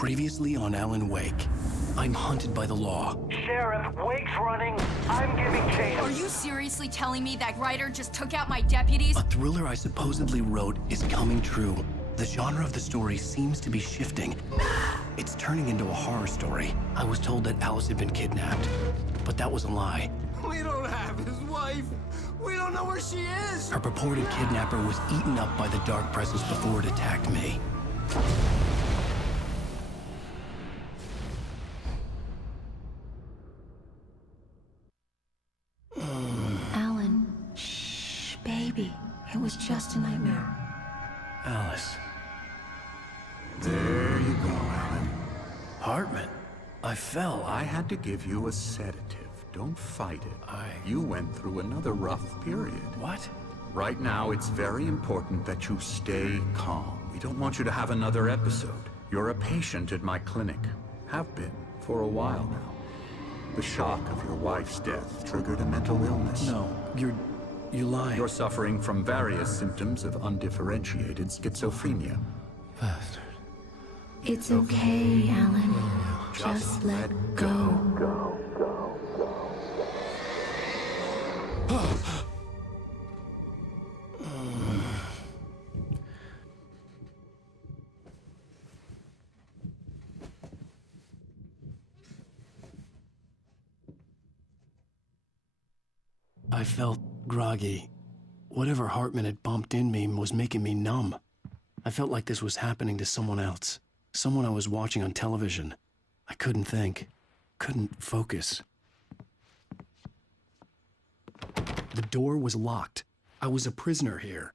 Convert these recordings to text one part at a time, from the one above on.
Previously on Alan Wake. I'm hunted by the law. Sheriff, Wake's running. I'm giving chase. Are you seriously telling me that Ryder just took out my deputies? A thriller I supposedly wrote is coming true. The genre of the story seems to be shifting. It's turning into a horror story. I was told that Alice had been kidnapped, but that was a lie. We don't have his wife. We don't know where she is. Her purported kidnapper was eaten up by the dark presence before it attacked me. Alan, shh, baby. It was just a nightmare. Alice. There you go, Alan. Hartman. I fell. I had to give you a sedative. Don't fight it. You went through another rough period. What? Right now, it's very important that you stay calm. We don't want you to have another episode. You're a patient at my clinic. Have been for a while now. The shock of your wife's death triggered a mental illness. No, you're lying. You're suffering from various symptoms of undifferentiated schizophrenia. Bastard. It's okay, Alan. Just let go. I felt groggy. Whatever Hartman had bumped in me was making me numb. I felt like this was happening to someone else. Someone I was watching on television. I couldn't think. Couldn't focus. The door was locked. I was a prisoner here.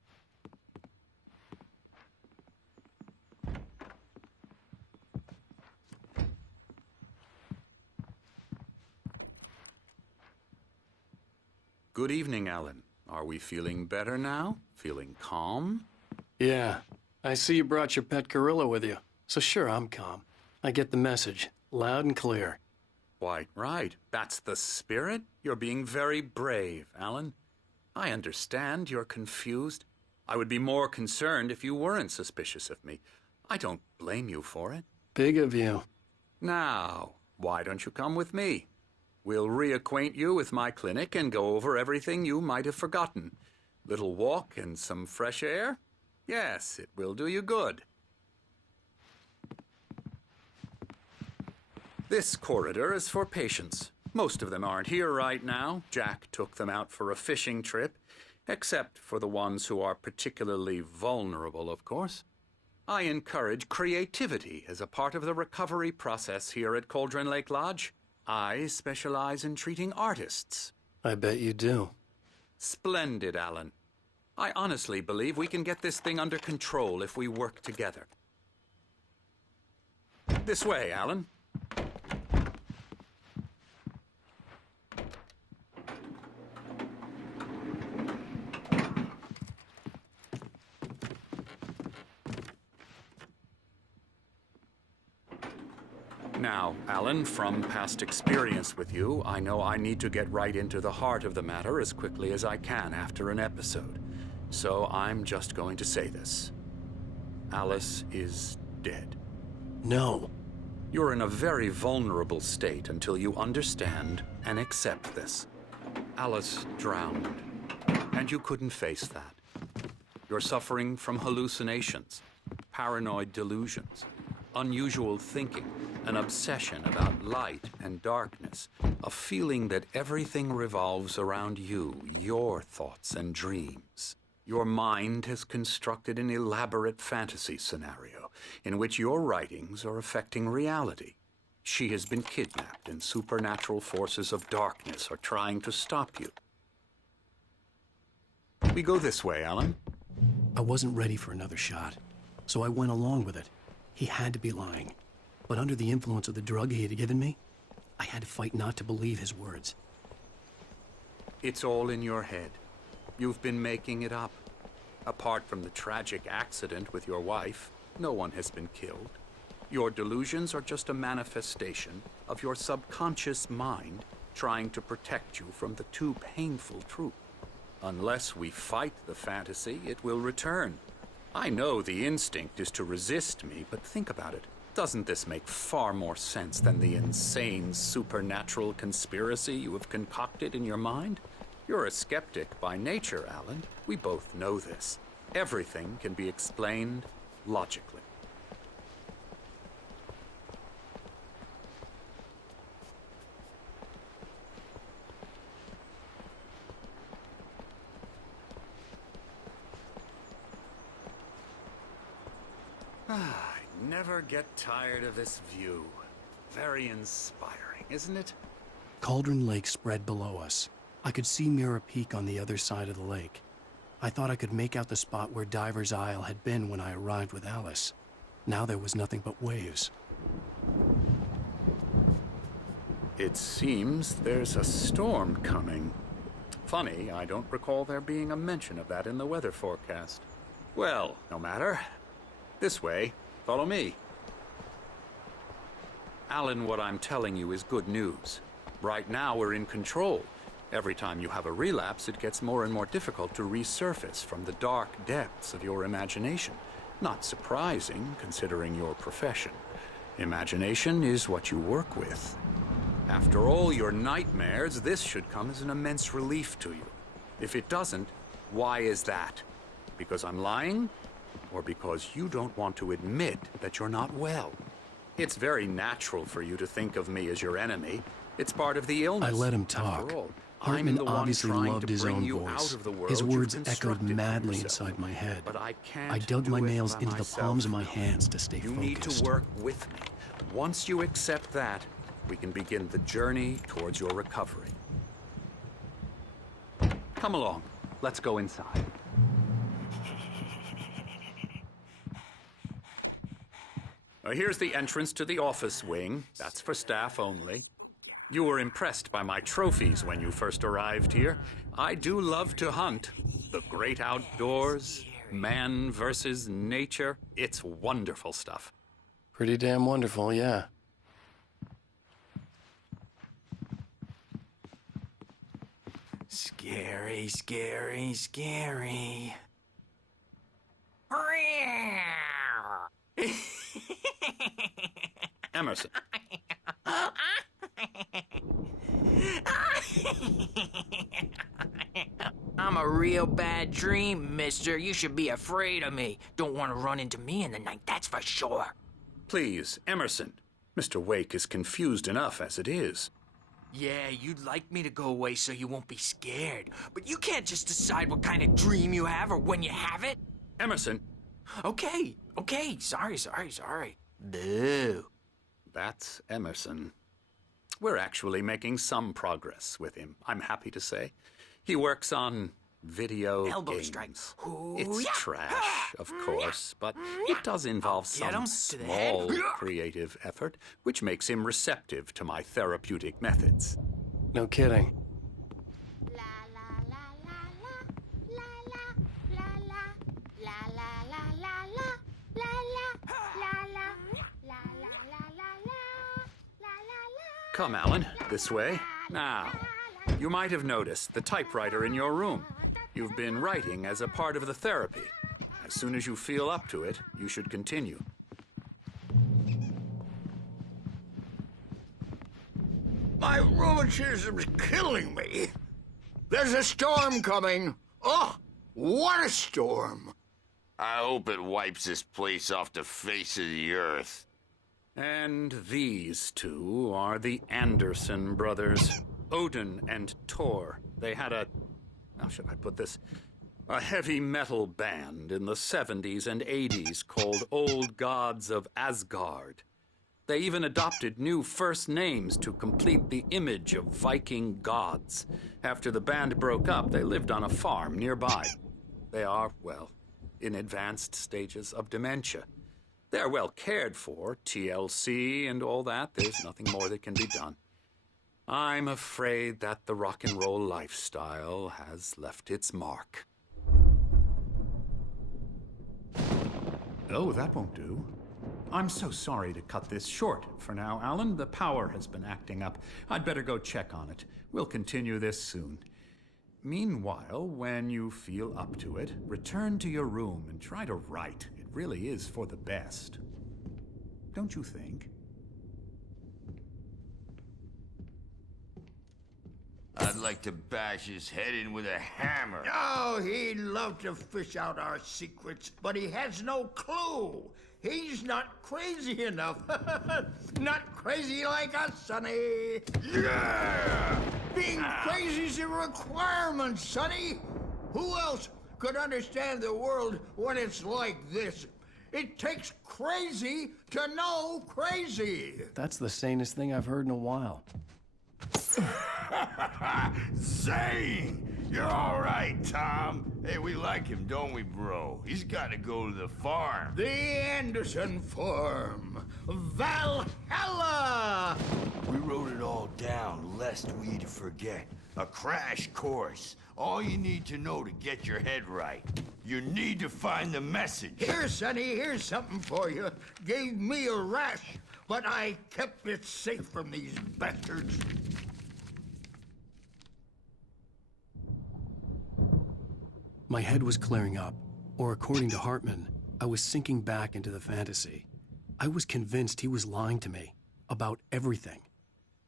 Good evening, Alan. Are we feeling better now? Feeling calm? Yeah. I see you brought your pet gorilla with you. So sure, I'm calm. I get the message. Loud and clear. Quite right. That's the spirit. You're being very brave, Alan. I understand you're confused. I would be more concerned if you weren't suspicious of me. I don't blame you for it. Big of you. Now, why don't you come with me? We'll reacquaint you with my clinic and go over everything you might have forgotten. Little walk and some fresh air? Yes, it will do you good. This corridor is for patients. Most of them aren't here right now. Jack took them out for a fishing trip, except for the ones who are particularly vulnerable, of course. I encourage creativity as a part of the recovery process here at Cauldron Lake Lodge. I specialize in treating artists. I bet you do. Splendid, Alan. I honestly believe we can get this thing under control if we work together. This way, Alan. Now, Alan, from past experience with you, I know I need to get right into the heart of the matter as quickly as I can after an episode. So I'm just going to say this. Alice is dead. No. You're in a very vulnerable state until you understand and accept this. Alice drowned, and you couldn't face that. You're suffering from hallucinations, paranoid delusions, unusual thinking, an obsession about light and darkness, a feeling that everything revolves around you, your thoughts and dreams. Your mind has constructed an elaborate fantasy scenario in which your writings are affecting reality. She has been kidnapped and supernatural forces of darkness are trying to stop you. We go this way, Alan. I wasn't ready for another shot, so I went along with it. He had to be lying. But under the influence of the drug he had given me, I had to fight not to believe his words. It's all in your head. You've been making it up. Apart from the tragic accident with your wife, no one has been killed. Your delusions are just a manifestation of your subconscious mind trying to protect you from the too painful truth. Unless we fight the fantasy, it will return. I know the instinct is to resist me, but think about it. Doesn't this make far more sense than the insane supernatural conspiracy you have concocted in your mind? You're a skeptic by nature, Alan. We both know this. Everything can be explained logically. I never get tired of this view. Very inspiring, isn't it? Cauldron Lake spread below us. I could see Mirror Peak on the other side of the lake. I thought I could make out the spot where Diver's Isle had been when I arrived with Alice. Now there was nothing but waves. It seems there's a storm coming. Funny, I don't recall there being a mention of that in the weather forecast. Well, no matter. This way. Follow me. Alan, what I'm telling you is good news. Right now, we're in control. Every time you have a relapse, it gets more and more difficult to resurface from the dark depths of your imagination. Not surprising, considering your profession. Imagination is what you work with. After all your nightmares, this should come as an immense relief to you. If it doesn't, why is that? Because I'm lying? Or because you don't want to admit that you're not well? It's very natural for you to think of me as your enemy. It's part of the illness. I let him talk. After all, Hartman I'm the one obviously trying loved to his bring own you voice. out of the world His you've words echoed constructed for madly yourself. inside my head. But I can't I dug do my it nails by into the myself. palms of my hands to stay You focused. need to work with me. Once you accept that, we can begin the journey towards your recovery. Come along. Let's go inside. Here's the entrance to the office wing. That's for staff only. You were impressed by my trophies when you first arrived here. I do love to hunt. The great outdoors, man versus nature. It's wonderful stuff. Pretty damn wonderful, yeah. Scary, scary, scary. Emerson. I'm a real bad dream, mister. You should be afraid of me. Don't want to run into me in the night, that's for sure. Please, Emerson. Mr. Wake is confused enough as it is. Yeah, you'd like me to go away so you won't be scared. But you can't just decide what kind of dream you have or when you have it. Emerson. Okay. Sorry. Boo. That's Emerson. We're actually making some progress with him, I'm happy to say. He works on video Elbow games. strike. It's Ooh-yah. trash, of course, but it does involve Get some him to the head. small creative effort, which makes him receptive to my therapeutic methods. No kidding. Come, Alan, this way. Now, you might have noticed the typewriter in your room. You've been writing as a part of the therapy. As soon as you feel up to it, you should continue. My rheumatism's killing me. There's a storm coming. Oh, what a storm. I hope it wipes this place off the face of the earth. And these two are the Anderson brothers, Odin and Tor. They had how should I put this? A heavy metal band in the 70s and 80s called Old Gods of Asgard. They even adopted new first names to complete the image of Viking gods. After the band broke up, they lived on a farm nearby. They are, well, in advanced stages of dementia. They're well cared for, TLC and all that. There's nothing more that can be done. I'm afraid that the rock and roll lifestyle has left its mark. Oh, that won't do. I'm so sorry to cut this short for now, Alan. The power has been acting up. I'd better go check on it. We'll continue this soon. Meanwhile, when you feel up to it, return to your room and try to write. It really is for the best. don't you think? I'd like to bash his head in with a hammer. Oh, he'd love to fish out our secrets, but he has no clue. He's not crazy enough. Not crazy like us, Sonny. Yeah! Being crazy's a requirement, Sonny. Who else could understand the world when it's like this? It takes crazy to know crazy. That's the sanest thing I've heard in a while. Zane! You're all right, Tom. Hey, we like him, don't we, bro? He's got to go to the farm. The Anderson Farm. Valhalla! We wrote it all down, lest we'd forget. A crash course. All you need to know to get your head right. You need to find the message. Here, Sonny, here's something for you. Gave me a rash, but I kept it safe from these bastards. My head was clearing up, or according to Hartman, I was sinking back into the fantasy. I was convinced he was lying to me about everything.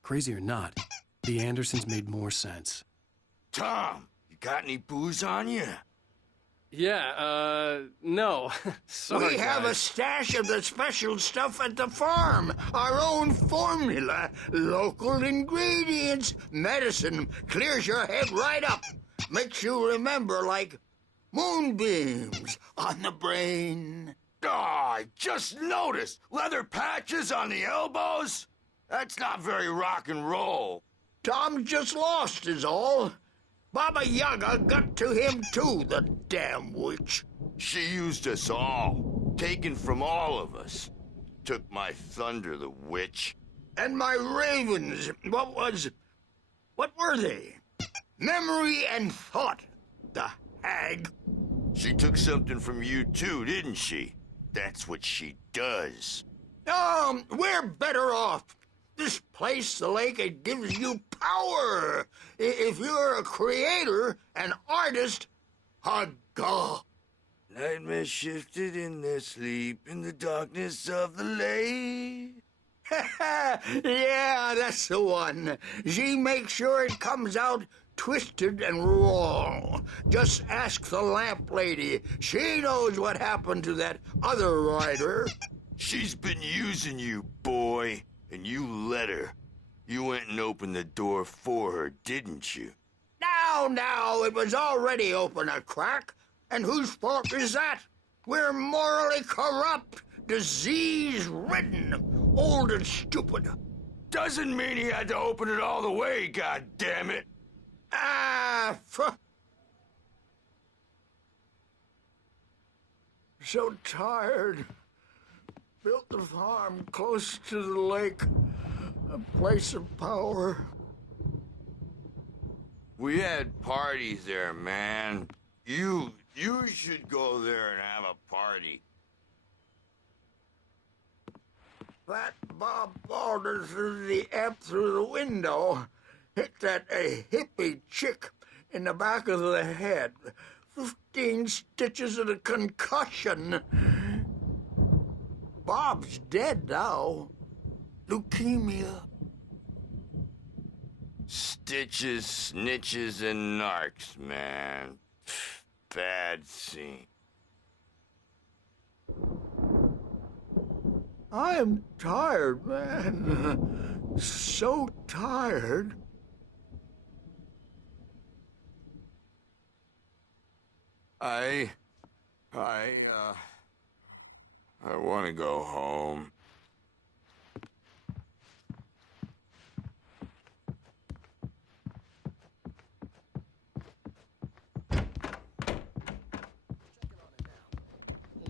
Crazy or not, the Andersons made more sense. Tom, you got any booze on you? Yeah, no. Sorry, We have a stash of the special stuff at the farm. Our own formula. Local ingredients. Medicine clears your head right up. Makes you remember like moonbeams on the brain. Oh, I just noticed. Leather patches on the elbows? That's not very rock and roll. Tom just lost is all. Baba Yaga got to him too, the damn witch. She used us all. Taken from all of us. Took my thunder, the witch. And my ravens, what were they? Memory and thought, the hag. She took something from you too, didn't she? That's what she does. We're better off. This place, the lake, it gives you power. If you're a creator, an artist, a god. Nightmare shifted in their sleep in the darkness of the lake. Yeah, that's the one. She makes sure it comes out twisted and wrong. Just ask the lamp lady. She knows what happened to that other rider. She's been using you, boy, and you let her. You went and opened the door for her, didn't you? Now, it was already open a crack. And whose fault is that? We're morally corrupt, disease-ridden, old and stupid. Doesn't mean he had to open it all the way, goddammit. So tired. Built the farm close to the lake, a place of power. We had parties there, man. You should go there and have a party. That Bob Balder threw the amp through the window, hit that hippie chick in the back of the head. 15 stitches and a concussion. Bob's dead now. Leukemia. Stitches, snitches, and narcs, man. Bad scene. I'm tired, man. So tired. I want to go home.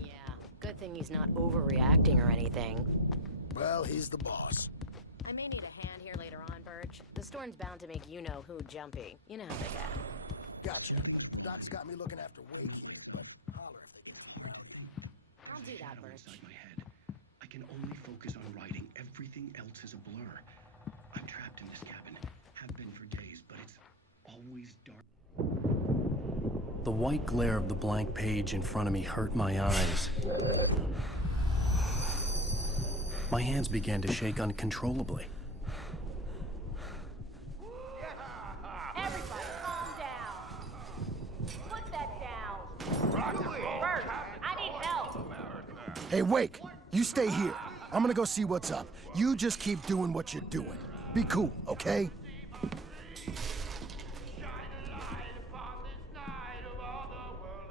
Yeah, good thing he's not overreacting or anything. Well, he's the boss. I may need a hand here later on, Birch. The storm's bound to make you-know-who jumpy. You know how they get. Gotcha. The doc's got me looking after Wake here, but holler if they get too rowdy. I'll do that, Birch. Inside my head. I can only focus on writing. Everything else is a blur. I'm trapped in this cabin. Have been for days, but it's always dark. The white glare of the blank page in front of me hurt my eyes. My hands began to shake uncontrollably. Everybody, calm down. Put that down. Bert, I need help. Hey, Wake, you stay here. I'm gonna go see what's up. You just keep doing what you're doing. Be cool, okay?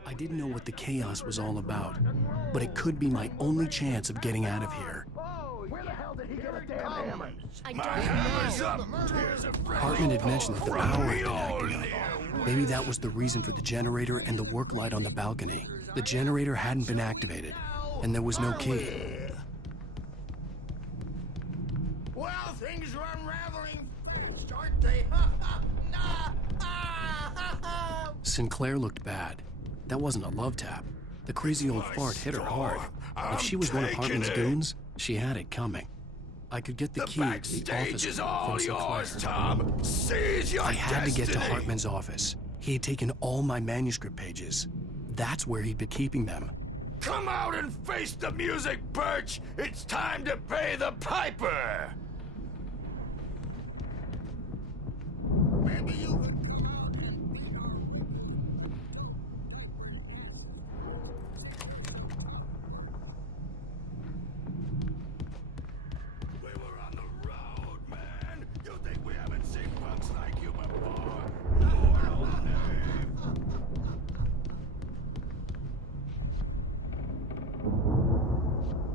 I didn't know what the chaos was all about, but it could be my only chance of getting out of here. Where the hell did he get a damn hammer? I don't know. Hartman had mentioned that the power had been acting up. Maybe that was the reason for the generator and the work light on the balcony. The generator hadn't been activated, and there was no key. Well, things are unraveling fast, aren't they? Sinclair looked bad. That wasn't a love tap. The crazy old fart hit her hard. If she was one of Hartman's goons, she had it coming. I could get the key to the office from Sinclair. Tom. Seize your I had to get to Hartman's office. He had taken all my manuscript pages. That's where he'd been keeping them. Come out and face the music, Birch! It's time to pay the piper! Maybe you could come out and be We were on the road, man! You think we haven't seen punks like you before? Your name!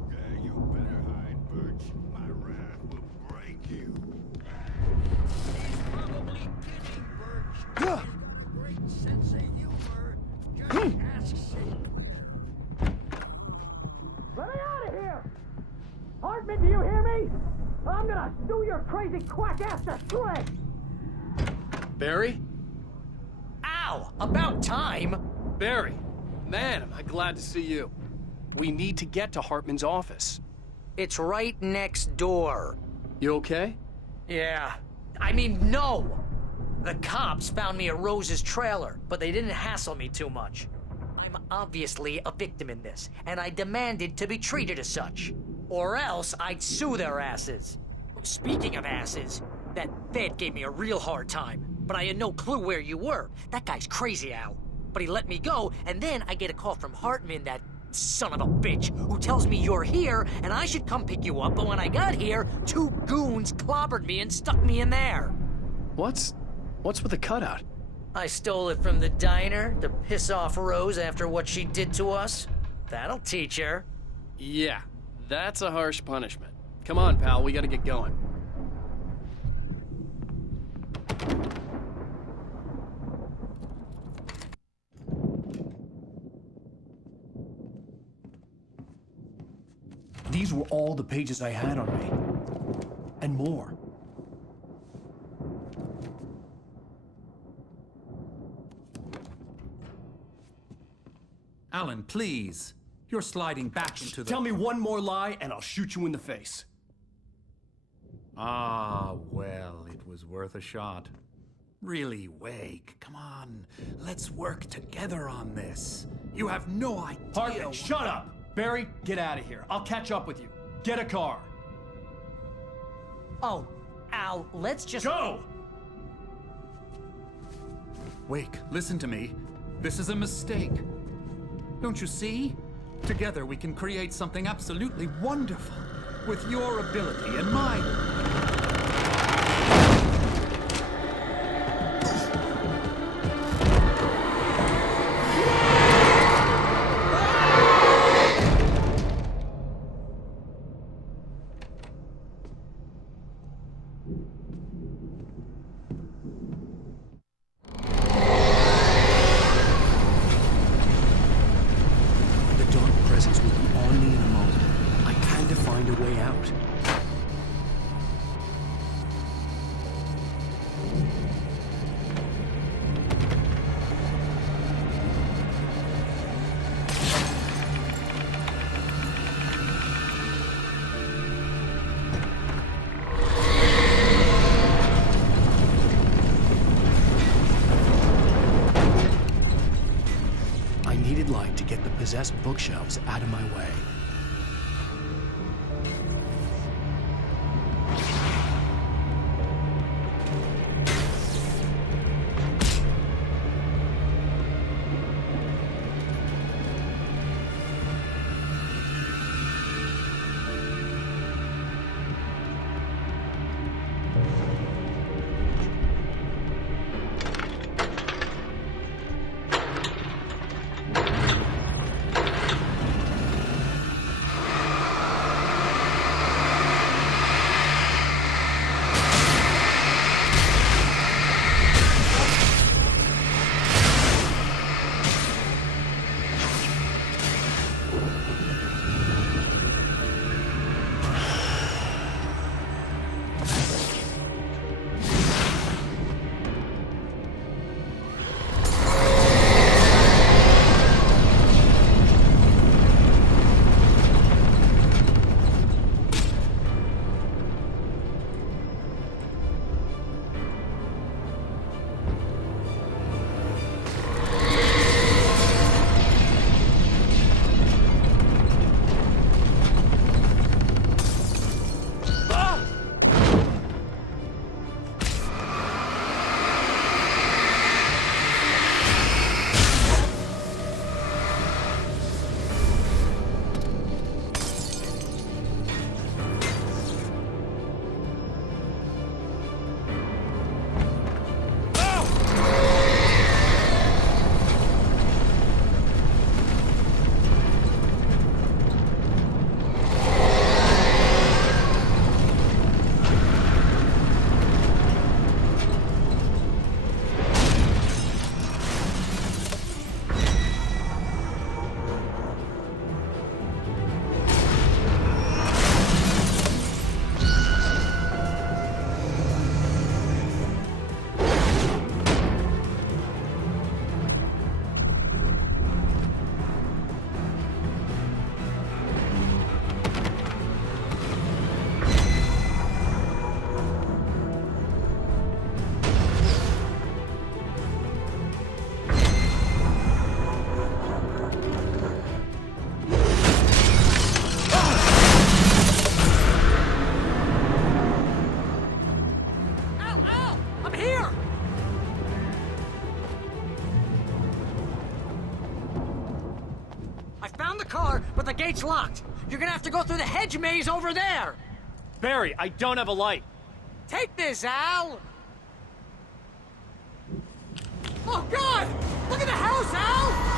Yeah, you better hide, Birch. My wrath will break you. He's probably kidding, Birch. He's got a great sense of humor. Just ask Sid. Let me out of here! Hartman, do you hear me? I'm gonna sue your crazy quack ass to shreds! Barry? Ow! About time! Barry! Man, am I glad to see you. We need to get to Hartman's office. It's right next door. You okay? Yeah. I mean, no! The cops found me at Rose's trailer, but they didn't hassle me too much. I'm obviously a victim in this, and I demanded to be treated as such. Or else I'd sue their asses. Speaking of asses, that Fed gave me a real hard time, but I had no clue where you were. That guy's crazy, Al. But he let me go, and then I get a call from Hartman, that son of a bitch, who tells me you're here and I should come pick you up, but when I got here, 2 goons clobbered me and stuck me in there. What's with the cutout? I stole it from the diner to piss off Rose after what she did to us. That'll teach her. Yeah, that's a harsh punishment. Come on, pal, we gotta get going. These were all the pages I had on me. And more. Alan, please. You're sliding back into the... Tell me one more lie and I'll shoot you in the face. Ah, well, it was worth a shot. Really, Wake, come on. Let's work together on this. You have no idea... Hartman, shut up! Barry, get out of here. I'll catch up with you. Get a car. Oh, Al, let's just... Go! Wake, listen to me. This is a mistake. Don't you see? Together we can create something absolutely wonderful. With your ability and mine. Possessed bookshelves out of my way. the gate's locked. You're gonna have to go through the hedge maze over there. Barry, I don't have a light. Take this, Al! Oh, God! Look at the house, Al!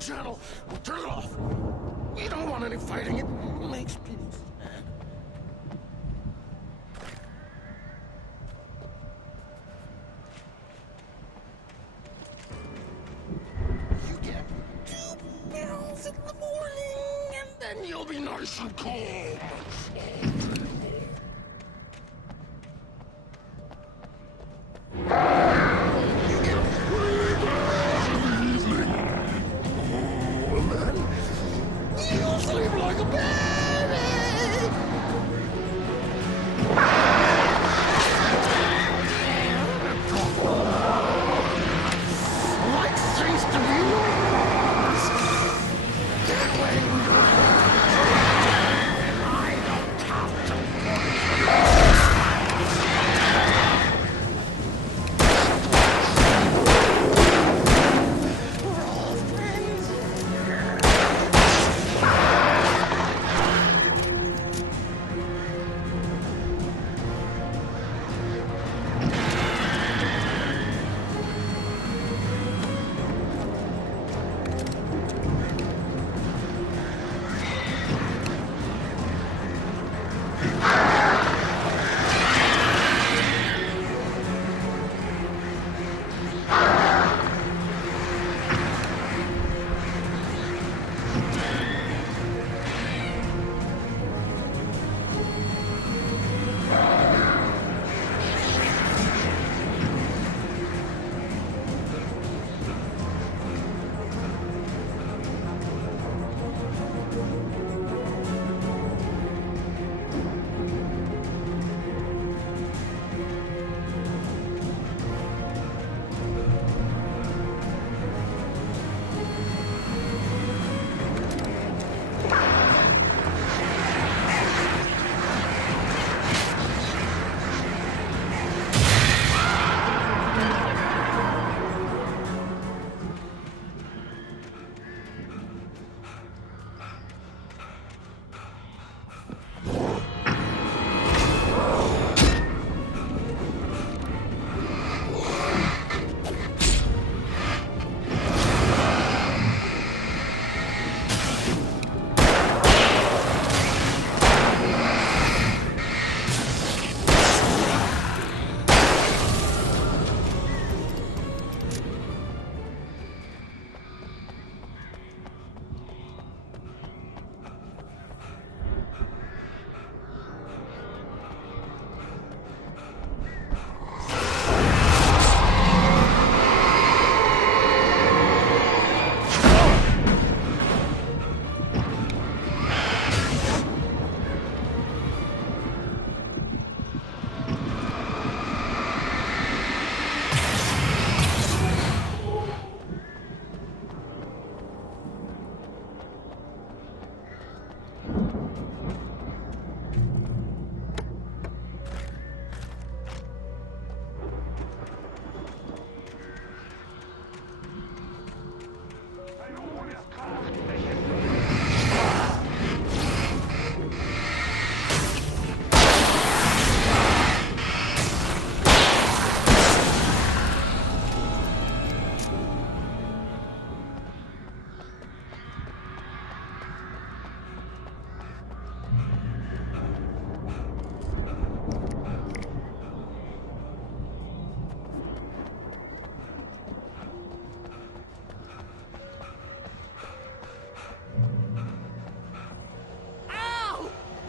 Channel. We'll turn it off. We don't want any fighting. It makes people sad. You get 2 pills in the morning, and then you'll be nice and calm. Sleep like a baby! Like things to be yours! Get away from me! I don't have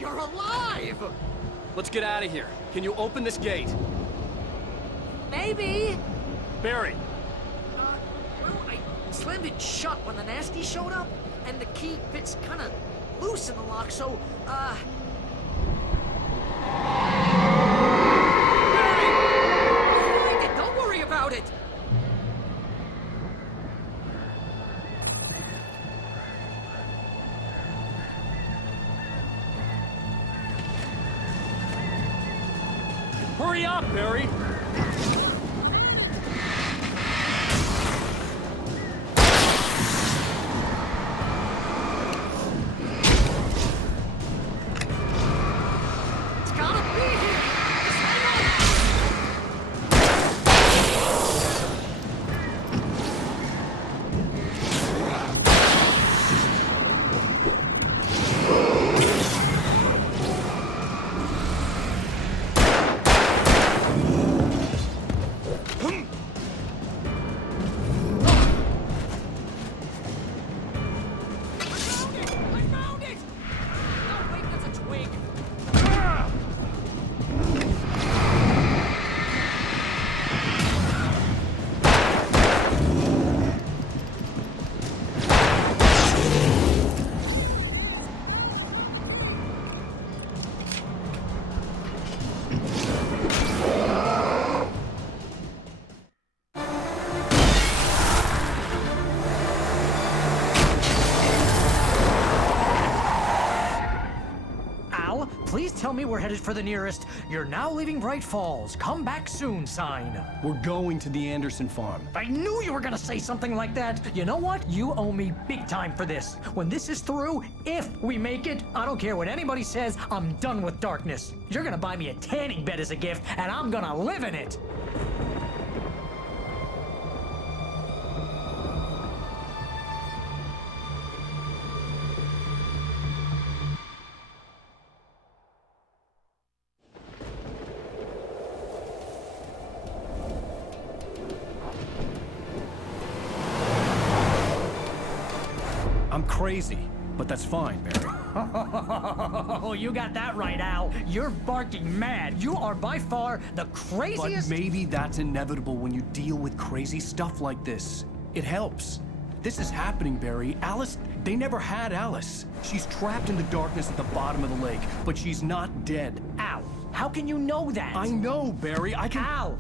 You're alive! Let's get out of here. Can you open this gate? Maybe. Barry! Well, I slammed it shut when the nasty showed up, and the key fits kind of loose in the lock, so, Barry! Don't worry about it! Hurry up, Barry! It's gotta be here! Just hang on! I found it! No, wait, that's a twig. Al, please tell me we're headed for the nearest "You're now leaving Bright Falls. Come back soon" sign. We're going to the Anderson farm. I knew you were gonna say something like that. You know what? You owe me big time for this. When this is through, if we make it, I don't care what anybody says, I'm done with darkness. You're gonna buy me a tanning bed as a gift, and I'm gonna live in it. I'm crazy, but that's fine, Barry. Oh, you got that right, Al. You're barking mad. You are by far the But craziest. maybe that's inevitable when you deal with crazy stuff like this. It helps. This is happening, Barry. Alice, they never had Alice. She's trapped in the darkness at the bottom of the lake, but she's not dead. Al, how can you know that? I know, Barry. I can... Al,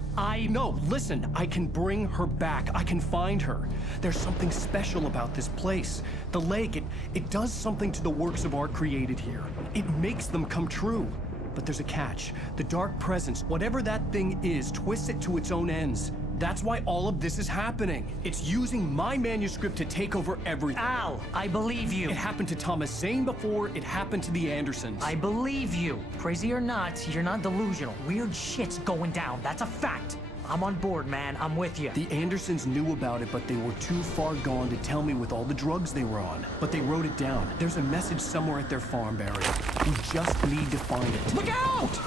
No, listen. I can bring her back. I can find her. There's something special about this place. The lake, it does something to the works of art created here. It makes them come true. But there's a catch. The dark presence, whatever that thing is, twists it to its own ends. That's why all of this is happening. It's using my manuscript to take over everything. Al, I believe you. It happened to Thomas Zane before, it happened to the Andersons. I believe you. Crazy or not, you're not delusional. Weird shit's going down. That's a fact. I'm on board, man. I'm with you. The Andersons knew about it, but they were too far gone to tell me with all the drugs they were on. But they wrote it down. There's a message somewhere at their farm, Barry. We just need to find it. Look out!